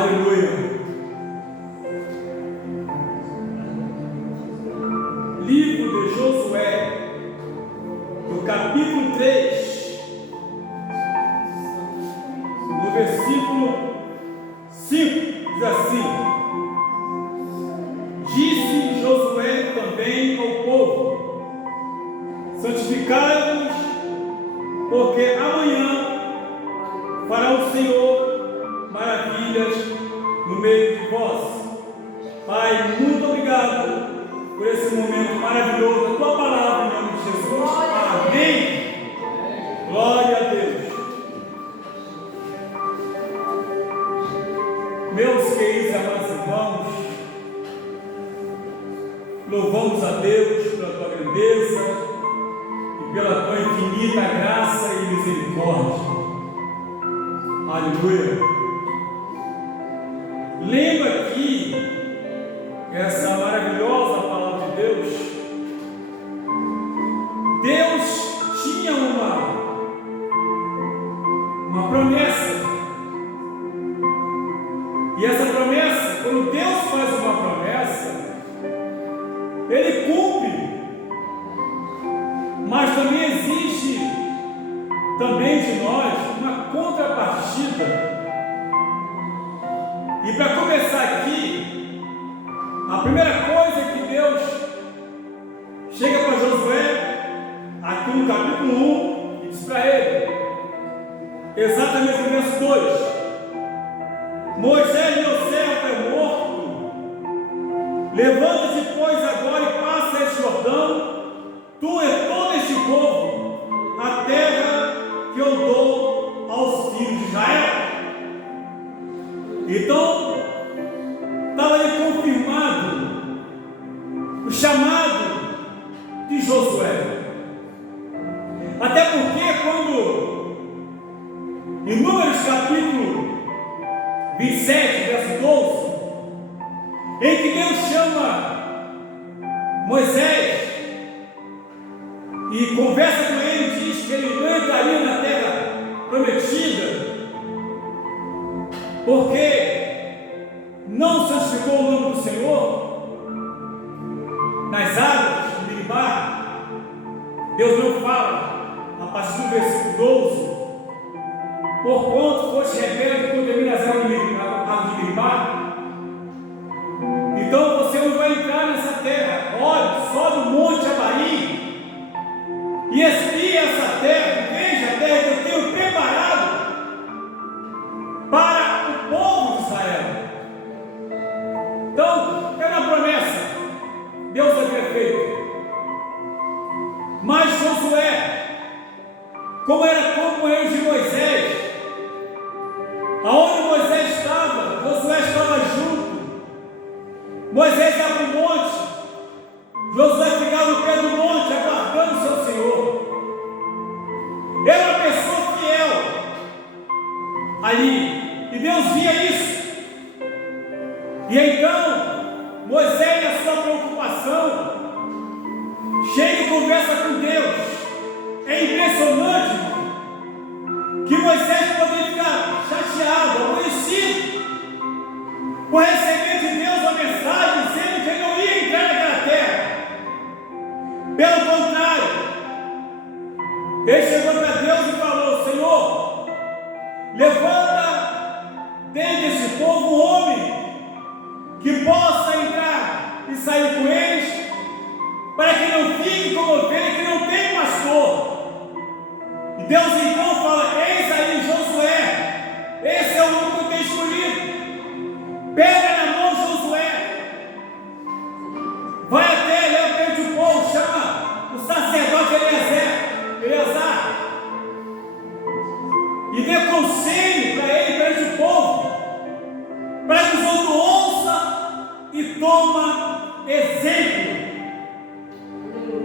Aleluia. Livro de Josué, no capítulo 3, no versículo 5, diz assim: Disse Josué também ao povo: santificai-vos, porque amanhã fará o Senhor maravilhas no meio de vós. Pai, muito obrigado por esse momento maravilhoso da tua palavra, em nome de Jesus. Amém. Glória a Deus. Meus queridos e amados irmãos, louvamos a Deus pela tua grandeza e pela tua infinita graça e misericórdia. Aleluia. Lendo aqui essa maravilhosa palavra de Deus, Deus tinha uma promessa. E essa promessa, quando Deus faz uma promessa, Ele cumpre. Mas também existe também de nós uma contrapartida. E para começar aqui, a primeira coisa que Deus chega para Josué, aqui no capítulo 1, e diz para ele, exatamente no verso 2: Moisés, meu servo, é morto. Levanta-te, pois, agora e passa este Jordão, tu e todo este povo, a terra que eu dou aos filhos de Israel. Então, estava ali confirmado o chamado de Josué. Até porque quando, em Números capítulo 27, verso 12, em que Deus chama Moisés e conversa com ele, diz que ele não entraria na terra prometida, porque não santificou o nome do Senhor nas águas de Meribá. Deus não fala, a partir do versículo 12: porquanto foste rebelde contra mim nas águas de Meribá, então você não vai entrar nessa terra. Olhe, sobe o monte Abarim e espie essa terra, veja a terra que eu tenho preparado para o povo de Israel. Então, era uma promessa, Deus havia feito. Mas Josué, como era companheiro de Moisés, aonde Moisés estava, Josué estava junto. Moisés estava no monte, Josué ficava no pé do monte, aguardando o seu Senhor. Era uma pessoa fiel ali, e Deus via isso. E então, Moisés, na sua preocupação, chega e conversa com Deus. É impressionante, irmão, que Moisés poderia ficar chateado, aborrecido, por receber de Deus uma mensagem dizendo que ele não ia entrar naquela terra. Pelo contrário, ele chegou para Deus e falou: Senhor, levanta dentro desse povo um homem que possa entrar e sair com eles, para que não fique como ovelha que não tem pastor. E Deus então fala: eis aí Josué, esse é o nome que eu tenho escolhido. Pega na mão Josué, vai até ele, frente o povo, chama o sacerdote Eleazar, e dê conselho para ele, perante o povo, para que os outros ouçam e toma exemplo.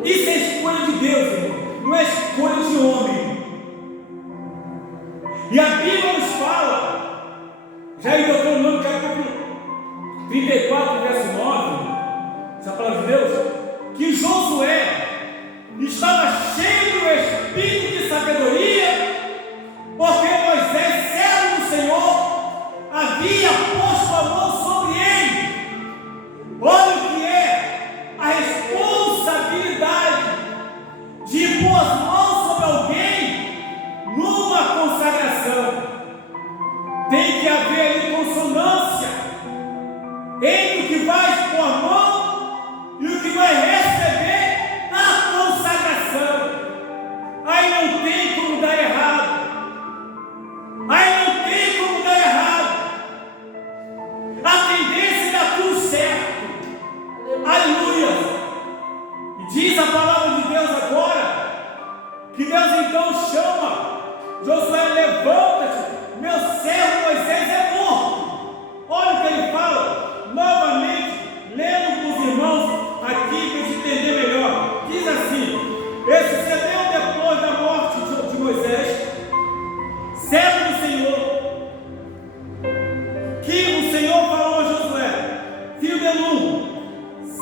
Isso é escolha de Deus, irmão, não é escolha de homem. E a Bíblia nos fala, já em Deuteronômio capítulo 34, verso 9, essa palavra de Deus, que Josué estava cheio do espírito de sabedoria, porque Moisés, servo do Senhor, havia posto o Senhor falou a Josué, filho de Nun,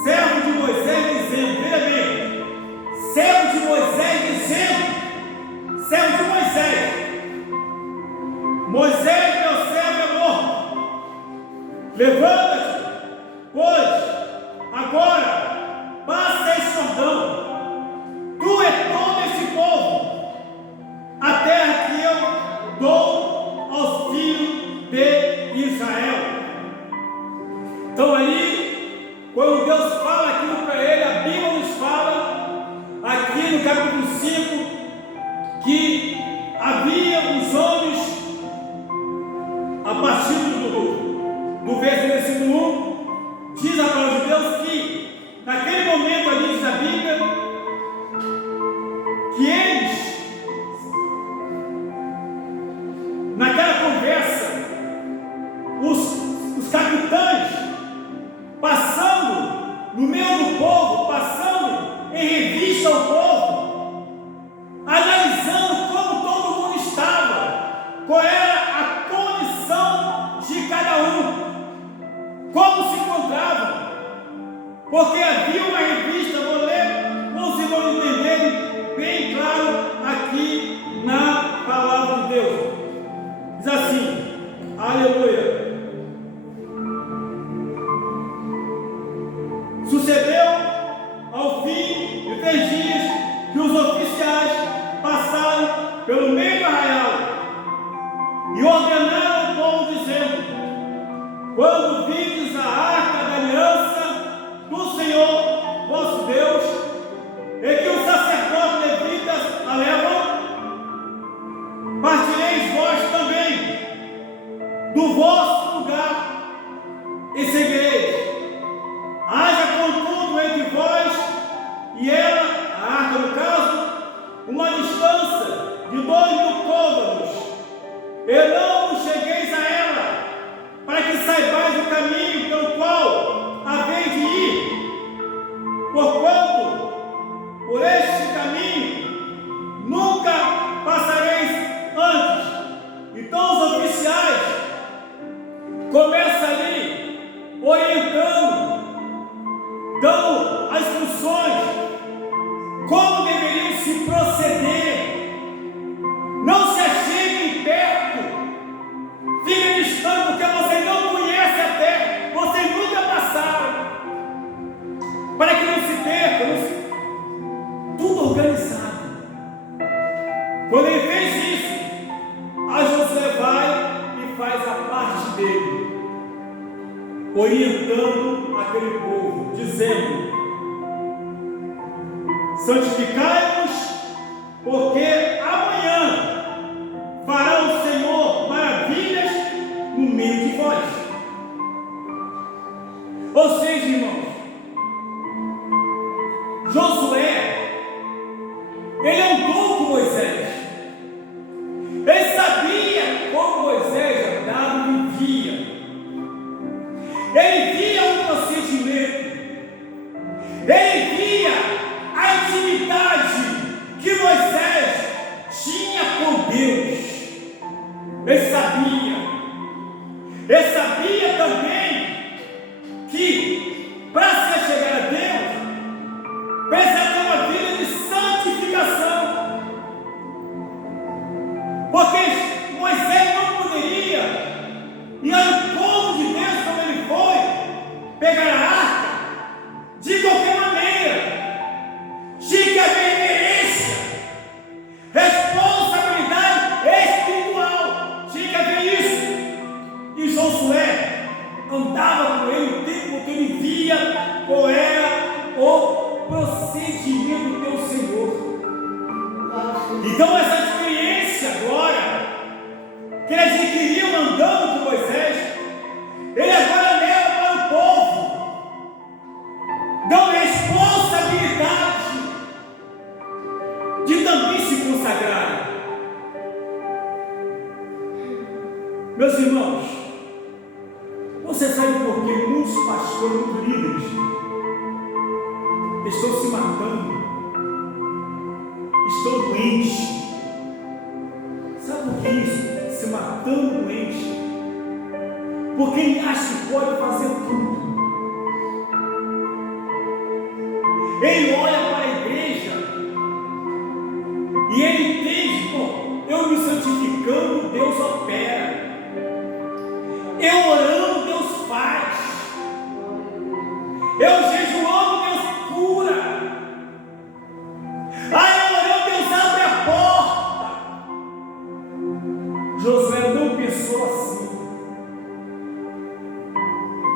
servo de Moisés, dizendo, veja bem, servo de Moisés dizendo, servo de Moisés, Moisés, meu servo é morto, levanta-te, pois, agora, passa este Jordão, tu é todo esse povo, a terra que eu dou aos filhos de Israel. Então ali, quando Deus fala aquilo para ele, a Bíblia nos fala, aqui no capítulo 5, que havia os homens, a partir do versículo 1, diz a palavra de Deus que, naquele momento ali diz a Bíblia, que eles, naquela conversa, os capitães, passando no meio do povo, passando em revista ao povo, analisando como todo mundo estava, qual era a condição de cada um, como se encontravam, porque havia uma revista, vou ler, os irmãos entenderem bem claro aqui na palavra de Deus. Diz assim, aleluia. Sucedeu ao fim de 3 dias que os oficiais passaram pelo meio do arraial e ordenaram ao povo, dizendo: quando vides a arca da aliança do Senhor vosso Deus, e que os sacerdotes levitas a levam, partireis vós também do vosso lugar e seguireis. Haja contudo entre vós e ela, a arca no caso, uma distância de 2.000 côvados, e não vos chegueis a ela, para que saibais o caminho pelo qual haveis de ir, porquanto por este caminho nunca passareis antes. Então os oficiais começam ali orientando, dando as instruções, como deveriam se proceder. Não se acheguem perto, fiquem distantes, porque vocês não conhecem a terra, vocês nunca passaram, para que não se percam. Tudo organizado. Quando ele fez isso, a Josué vai e faz a parte dele, orientando aquele povo, dizendo: santificai-vos, porque amanhã fará o Senhor maravilhas no meio de vós. Ou seja, irmãos, Josué, ele andou com Moisés, ele sabia como Moisés andava e vivia. Ele via o procedimento, ele via a intimidade que Moisés tinha com Deus. Ele sabia também que para se chegar a Deus, precisa ter uma vida de santificação, porque Moisés não poderia ir ao povo de Deus como ele foi, pegar a arca de qualquer maneira. Tinha que haver reverência, responsabilidade espiritual, tinha que haver isso. E Josué andava com ele o tempo, porque ele via qual era o procedimento do teu Senhor. Então essa experiência agora que ele adquiriu andando com Moisés, ele agora leva para o povo, dão responsabilidade de também se consagrar. Meus irmãos, você sabe por que muitos pastores, muitos líderes estão se matando, estão doentes? Sabe por que isso? Se matando doentes? porque ele acha que pode fazer tudo. Ele olha para a igreja e ele entende: bom, eu me santificando, Deus opera. Eu orando, Deus faz. Eu jejuando, Deus cura. Eu orando, Deus abre a porta. Josué não pensou assim.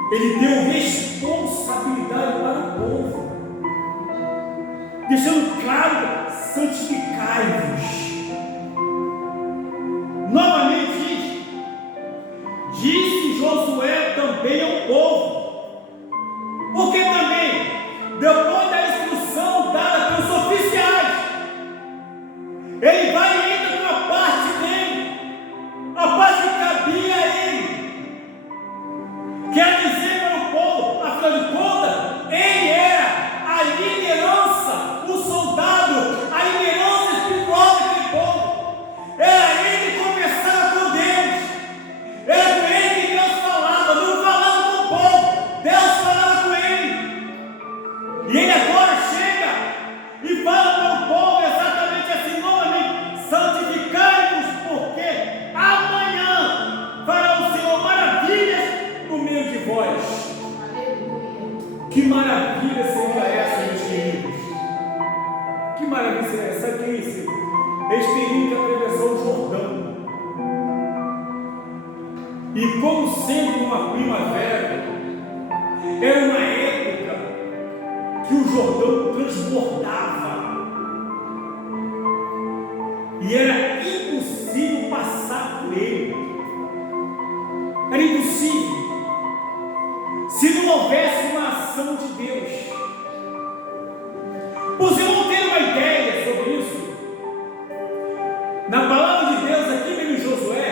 Ele deu responsabilidade para o povo, deixando claro: santificai-vos. Novamente disse Josué também ao povo, porque também, depois da instrução dada pelos oficiais, ele vai e entra com a parte dele, a parte que cabia a ele. Quer dizer para o povo, afinal de contas, ele era a liderança, o soldado, a liderança espiritual daquele povo. Era ele que conversava com Deus. Era com ele que Deus falava, não falava com o povo, Deus falava com ele. E ele agora chega e fala para o povo exatamente assim, novamente: santificai-vos, porque amanhã fará o Senhor maravilhas no meio de vós. Que maravilha seria essa, meus queridos? Que maravilha seria essa? Sabe o que é isso? Eles teriam que atravessar o Jordão. E como sempre uma primavera, era uma época que o Jordão transbordava. E era impossível passar por ele. Era impossível. Se não houvesse uma ação de Deus. Os irmãos têm uma ideia sobre isso? Na palavra de Deus, aqui mesmo em Josué,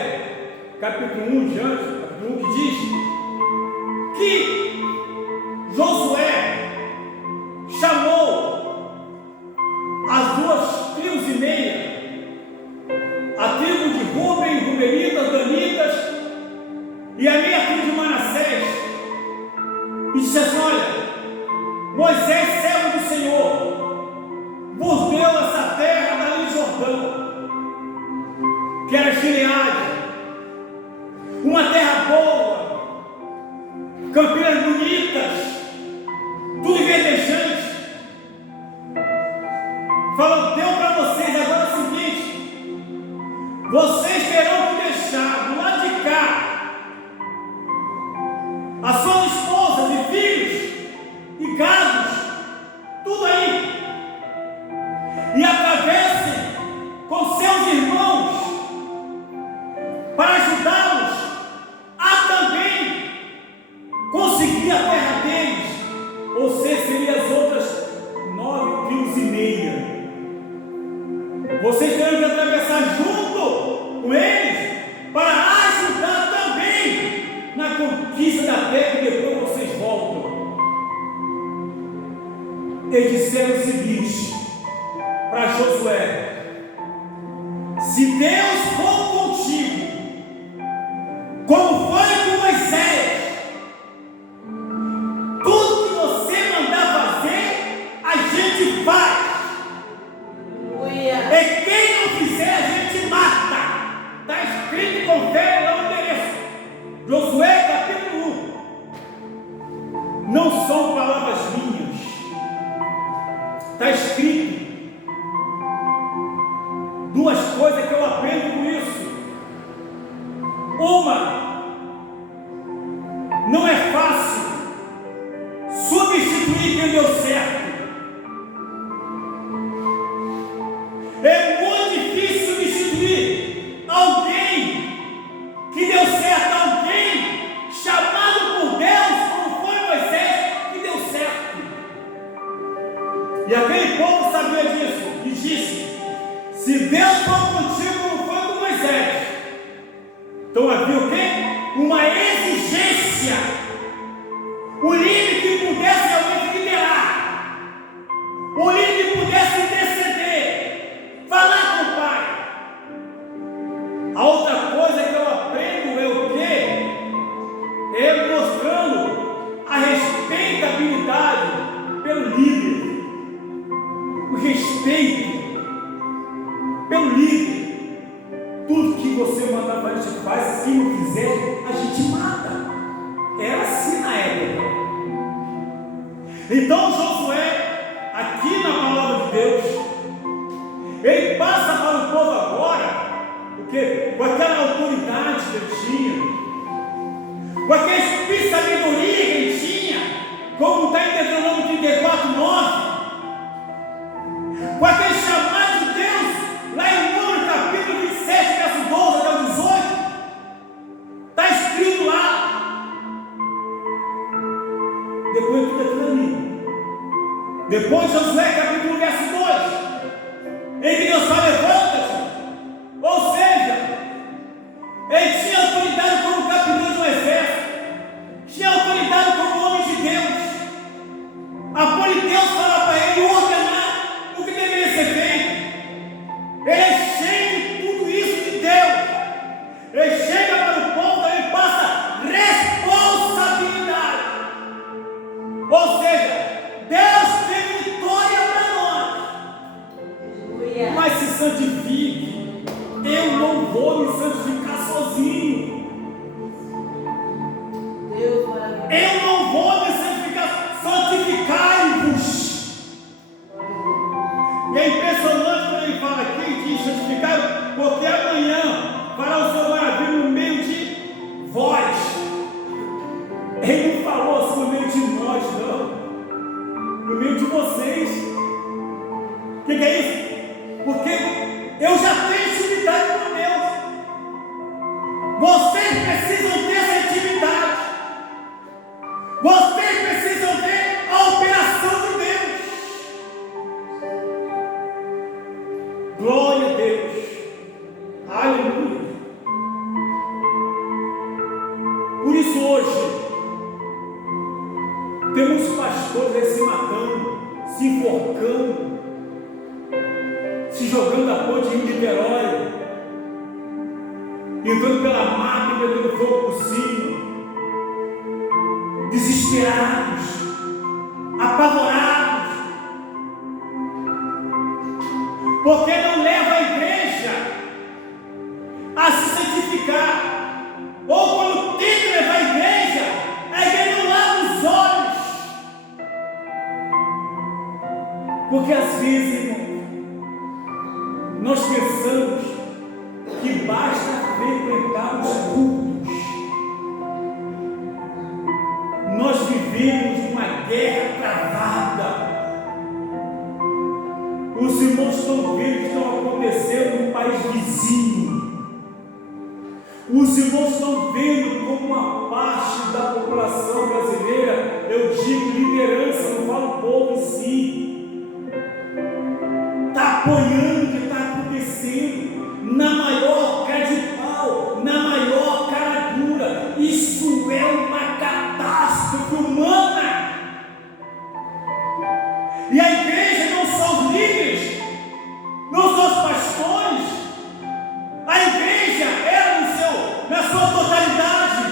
capítulo 1 diante, capítulo 1, que diz que Josué chamou as duas tribos e meia, a tribo de Rubem, Rubenitas, Danitas, e a meia tribo de Manassés, e disse assim: olha, Moisés, servo do Senhor, vos deu essa terra dali de Jordão, que era Gileade, uma terra boa, campinas bonitas, tudo verdejante. Falou: deu para vocês, agora é o seguinte: vocês terão que deixar do lado de cá as suas esposas e filhos e gados, tudo aí, e atravessem com seus irmãos para ajudá-los a também conseguir a terra deles, ou seja, seriam as outras 9 tribos e meia. Vocês terão que atravessar junto com eles para ajudar também na conquista da terra, e depois vocês voltam. Eles disseram o seguinte para Josué: se Deus for contigo, como foi com Moisés, tudo que você mandar fazer, a gente faz. E quem não fizer, a gente mata. Está escrito, confere lá o endereço. Josué capítulo 1. Não são palavras minhas. Está escrito. Duas coisas que eu aprendo com isso. Uma, não é fácil substituir quem deu certo. É muito difícil substituir alguém que deu certo, alguém chamado por Deus, como foi Moisés, que deu certo. E aquele povo sabia disso e disse: se Deus for contigo, como foi com Moisés. Então havia o quê? Uma exigência. O líder que pudesse realmente liderar. respeito pelo líder. Tudo que você mandar para a gente faz, se não fizer, a gente mata. Era assim na época. Então Josué, aqui na palavra de Deus, ele passa para o povo agora, porque com aquela autoridade que ele tinha, com aquele espírito de sabedoria que ele tinha, como está em Deuteronômio 34:9, com aquele chamado de Deus, lá em Número capítulo 27, verso 12 até o 18, está escrito lá. Depois de tudo aquilo ali, depois Josué capítulo verso 2, em que Deus fala: levanta-te. Ou seja, ele tinha autoridade como capitão do exército, tinha autoridade como homem de Deus. A pôr Deus fala para ele ordenar o que deveria ser feito. Ele é cheio de tudo isso de Deus. Ele chega para o povo e ele passa responsabilidade. Ou seja, Deus tem vitória para nós. Mas se santifique. Eu não vou me santificar sozinho. Eu não vou me santificar. Santificai-vos. E é impressionante quando ele fala aqui de santificar, porque amanhã fará o seu maravilha no meio de vós. Ele não falou assim no meio de nós, não. No meio de vocês. O que é isso? Porque eu já tenho intimidade com Deus. Vocês precisam ter essa intimidade. Vocês precisam ter a operação de Deus. Glória a Deus. Aleluia. Por isso hoje temos pastores aí se matando, se enforcando, se jogando a ponte em Niterói, entrando pela mata e metendo fogo por cima, desesperados, apavorados, porque não leva a igreja a se santificar, ou quando tem que levar a igreja não abre os olhos, porque às vezes, irmão, nós pensamos que basta frequentar os cultos. Nós vivemos uma guerra travada. Os irmãos estão vendo o que está acontecendo no país vizinho. Os irmãos estão vendo como uma parte da população brasileira, eu digo liderança, não falo povo em si, está apoiando o que está acontecendo, na maior cara de pau, na maior cara dura. Isso é uma catástrofe humana. E a igreja não são os líderes, não são os pastores. A igreja, ela na sua totalidade,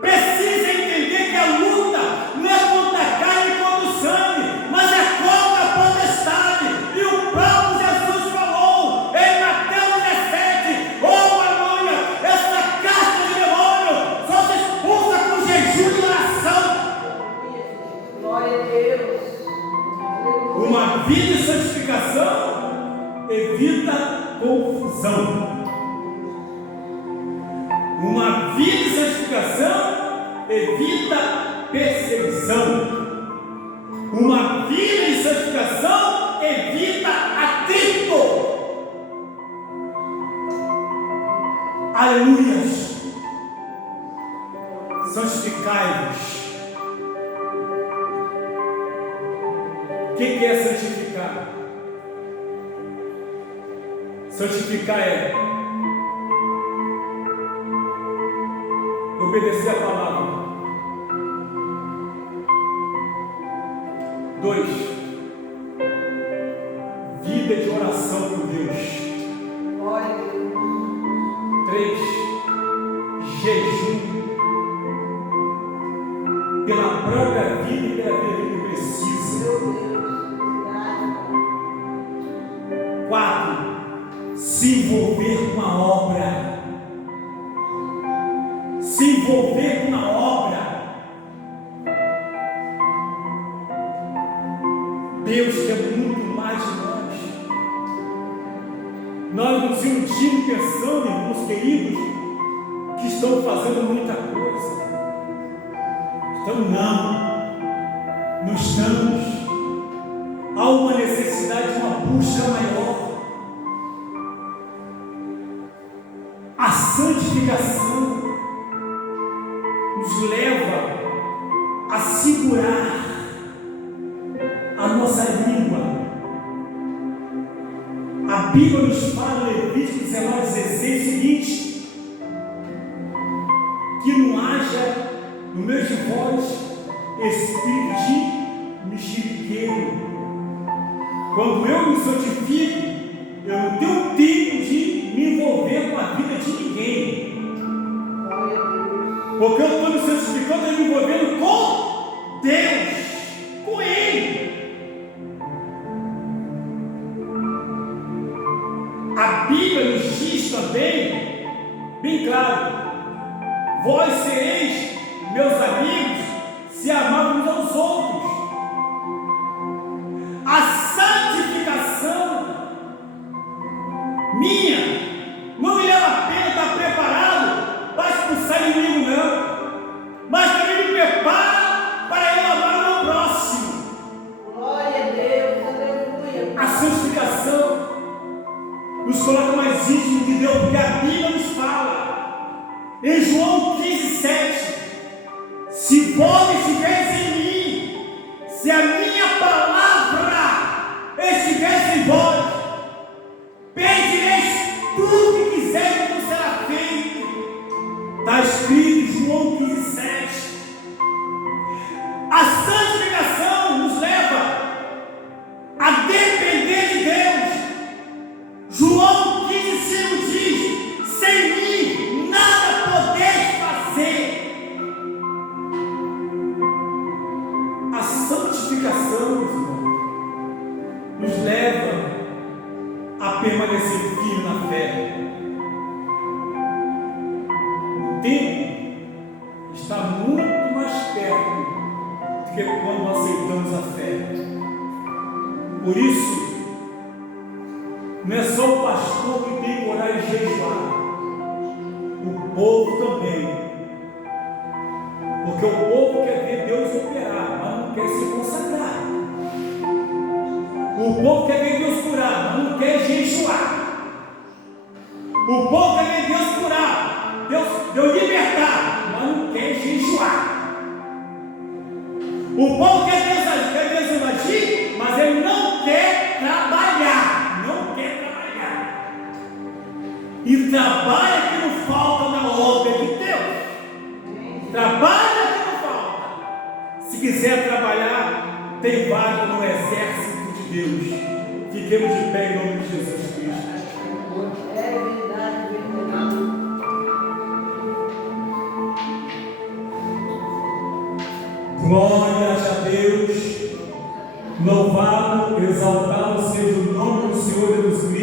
precisa entender que a luta não é contra a carne e contra o sangue, mas é contra a potestade. E o próprio Jesus falou em Mateus 17: oh aleluia, essa casta de demônio só se expulsa com jejum e oração. Glória a Deus. Uma vida de santificação evita confusão. Uma vida de santificação evita perseguição. Uma vida de santificação evita atrito. Aleluias. Santificai-vos. O que é santificar? Santificar é obedecer a palavra. 2, vida de oração com Deus. 3, jejum pela própria vida e pela vida que precisa. se envolver com a obra. Se envolver com a obra. Deus quer muito mais de nós. Nós nos iludimos pensando, irmãos queridos, que estão fazendo muita coisa. Então não estamos. Há uma necessidade de uma busca maior. A santificação nos leva a segurar a nossa língua. A Bíblia nos fala em Levítico 19:16 o seguinte: que não haja no meio de vós espírito de mexeriqueiro. Quando eu me santifico, eu não tenho tempo de me envolver com a vida de ninguém. Porque eu estou me santificando e me envolvendo com Deus, com Ele. A Bíblia nos diz também, bem claro: vós sereis meus amigos se amarmos aos outros. A santificação minha não me leva a pena estar preparado para expulsar inimigo, não, mas também me prepara para eu amar o meu próximo. Glória a Deus, aleluia. A santificação nos coloca mais íntimo de Deus, porque a Bíblia nos fala em João 15:7: se vós estiveres em mim, se a minha palavra estivesse em vós, pedireis tudo que quiseres, não será feito. Está escrito em João 15:7. A santificação nos leva a depender de Deus. João 15:5 diz: sem mim nada podeis fazer. A santificação, meus irmãos, nos leva a permanecer firme na fé. O tempo está muito mais perto do que quando aceitamos a fé. Por isso, não é só o pastor que tem coragem de jejuar, o povo também. Porque o povo quer ver Deus operar, mas não quer se consagrar. O povo quer ver Deus curar, mas não quer jejuar. O povo quer ver Deus curar, Deus libertar, mas não quer jejuar. O povo quer Deus agir, mas ele não quer trabalhar. Não quer trabalhar. E trabalha que não falta na obra de Deus. Trabalha que não falta. Se quiser trabalhar, tem vaga no exército de Deus. Fiquemos de pé em nome de Jesus Cristo. É verdade, verdade. Glórias a Deus. Louvado, exaltado seja o nome do Senhor Jesus Cristo.